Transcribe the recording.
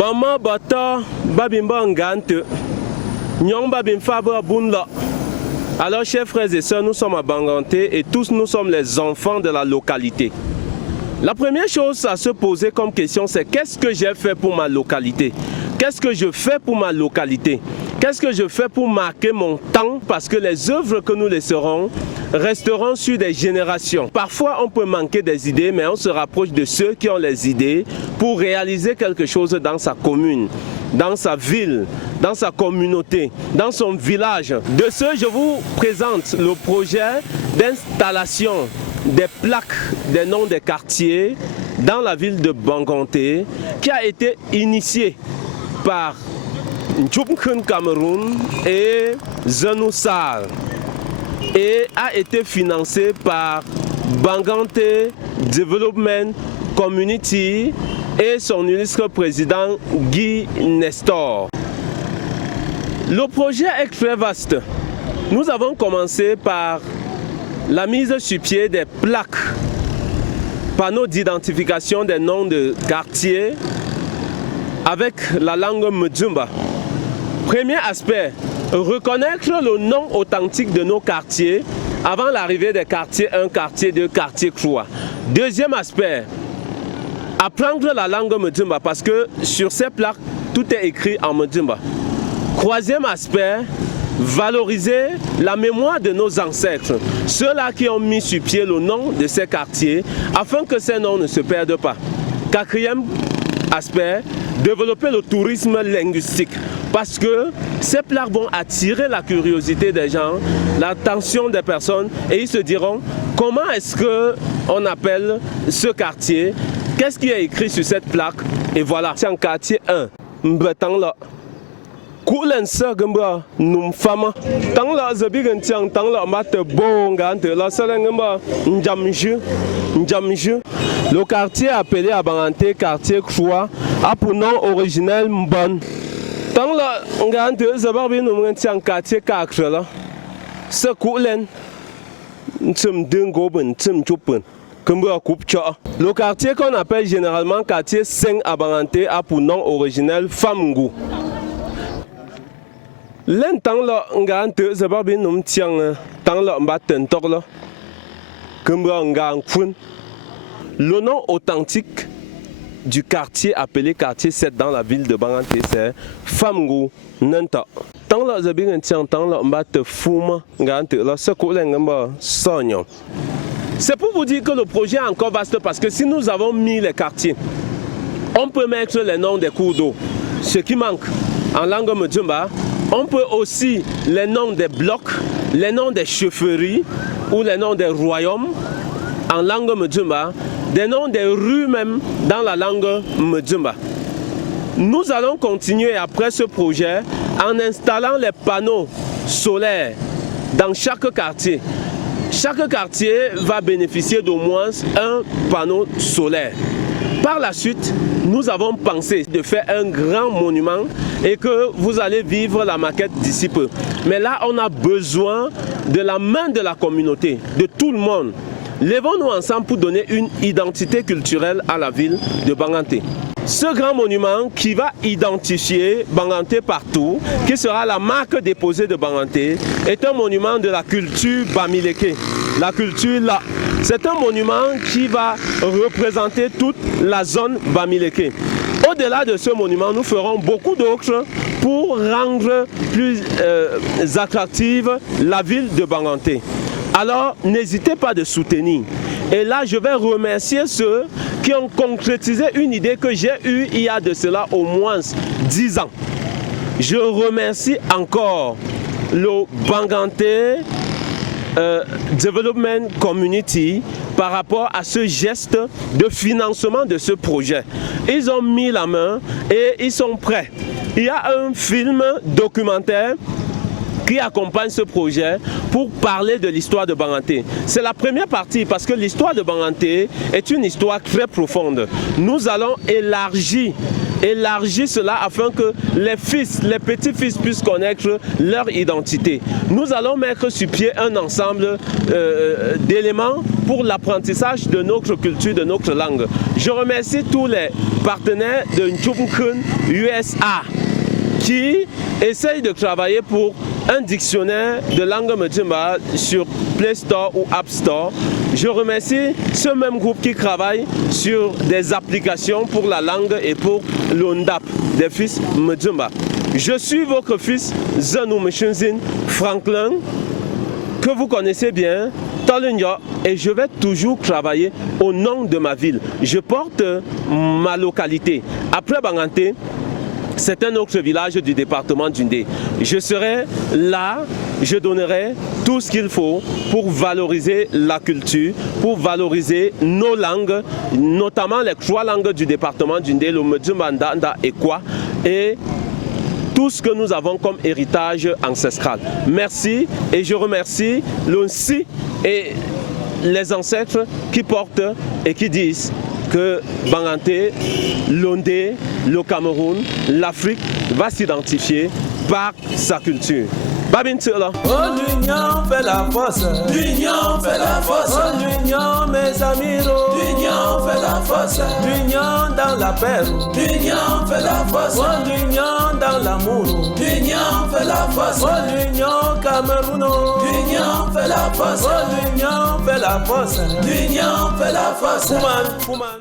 Bama bata babimba ngante. Nyong babim fabra bunla. Alors, chers frères et sœurs, nous sommes à Banganté et tous nous sommes les enfants de la localité. La première chose à se poser comme question, c'est qu'est-ce que j'ai fait pour ma localité? Qu'est-ce que je fais pour ma localité? Qu'est-ce que je fais pour marquer mon temps? Parce que les œuvres que nous laisserons resteront sur des générations. Parfois, on peut manquer des idées, mais on se rapproche de ceux qui ont les idées pour réaliser quelque chose dans sa commune, dans sa ville, dans sa communauté, dans son village. De ce, je vous présente le projet d'installation des plaques des noms des quartiers dans la ville de Banganté qui a été initié par Ndjoubnkhen Cameroun et Zanoussar et a été financé par Banganté Development Community et son illustre président Guy Nestor. Le projet est très vaste. Nous avons commencé par la mise sur pied des plaques, panneaux d'identification des noms de quartiers avec la langue Mdjumba. Premier aspect, reconnaître le nom authentique de nos quartiers avant l'arrivée des quartiers 1, quartier 2, quartier 3. Deuxième aspect, apprendre la langue Mdjumba parce que sur ces plaques, tout est écrit en Mdjumba. Troisième aspect, valoriser la mémoire de nos ancêtres, ceux-là qui ont mis sur pied le nom de ces quartiers, afin que ces noms ne se perdent pas. Quatrième aspect, développer le tourisme linguistique, parce que ces plaques vont attirer la curiosité des gens, l'attention des personnes, et ils se diront comment est-ce qu'on appelle ce quartier, qu'est-ce qui est écrit sur cette plaque, et voilà. C'est en quartier 1, Mbetangla. Kulen sa gamba num fama tang la zabi gan tiang tang la mat bon gan te la sala gamba njamju. Le quartier appelé à Banganté quartier Kroa a pour nom originel Mbon. Tang la gan te zabi num gan tiang quartier Kakre la. Ce kulen ntsum dengo ben ntsum chupen. Le quartier qu'on appelle généralement quartier 5 à Banganté a pour nom originel Famngou. L'entang la ngante zababi num tiang tang la mbaten tok la kembra ngang fun. Le nom authentique du quartier appelé quartier 7 dans la ville de Banganté c'est Famngou Nanta. Tang la zabi tiang tang la mbate fuma ngante la seko la ngamba sonyo. C'est pour vous dire que le projet est encore vaste parce que si nous avons mis les quartiers, on peut mettre les noms des cours d'eau, ce qui manque en langue Mdjumba. On peut aussi les noms des blocs, les noms des chefferies ou les noms des royaumes en langue Mdjumba, des noms des rues même dans la langue Mdjumba. Nous allons continuer après ce projet en installant les panneaux solaires dans chaque quartier. Chaque quartier va bénéficier d'au moins un panneau solaire. Par la suite, nous avons pensé de faire un grand monument et que vous allez vivre la maquette d'ici peu. Mais là, on a besoin de la main de la communauté, de tout le monde. Lèvons-nous ensemble pour donner une identité culturelle à la ville de Banganté. Ce grand monument qui va identifier Banganté partout, qui sera la marque déposée de Banganté, est un monument de la culture Bamileke. La culture là, c'est un monument qui va représenter toute la zone Bamileke. Au-delà de ce monument, nous ferons beaucoup d'autres pour rendre plus attractive la ville de Banganté. Alors, n'hésitez pas de soutenir. Et là, je vais remercier ceux qui ont concrétisé une idée que j'ai eue il y a de cela au moins 10 ans. Je remercie encore le Banganté Development Community par rapport à ce geste de financement de ce projet. Ils ont mis la main et ils sont prêts. Il y a un film documentaire qui accompagne ce projet pour parler de l'histoire de Banganté. C'est la première partie parce que l'histoire de Banganté est une histoire très profonde. Nous allons élargir élargir cela afin que les fils, les petits-fils puissent connaître leur identité. Nous allons mettre sur pied un ensemble d'éléments pour l'apprentissage de notre culture, de notre langue. Je remercie tous les partenaires de Nchumkun USA qui essayent de travailler pour un dictionnaire de langue Medjimba sur Play Store ou App Store. Je remercie ce même groupe qui travaille sur des applications pour la langue et pour l'ONDAP des fils Medjimba. Je suis votre fils Zanou Mechunzin Franklin, que vous connaissez bien, et je vais toujours travailler au nom de ma ville. Je porte ma localité. Après Banganté, c'est un autre village du département d'Undé. Je serai là, je donnerai tout ce qu'il faut pour valoriser la culture, pour valoriser nos langues, notamment les 3 langues du département d'Undé, le Medjimba, Ndanda et Kwa, et tout ce que nous avons comme héritage ancestral. Merci et je remercie l'ONSI et les ancêtres qui portent et qui disent que Banganté, l'Ondé, le Cameroun, l'Afrique va s'identifier par sa culture. Babintula. Oh l'union fait la force. L'union fait la force. Oh l'union mes amis. L'union fait la force. L'union dans la paix. L'union fait la force. Oh l'union dans l'amour. L'union fait la force. Oh l'union Cameroun. L'union fait la force. Oh l'union fait la force. L'union fait la force. Kuman.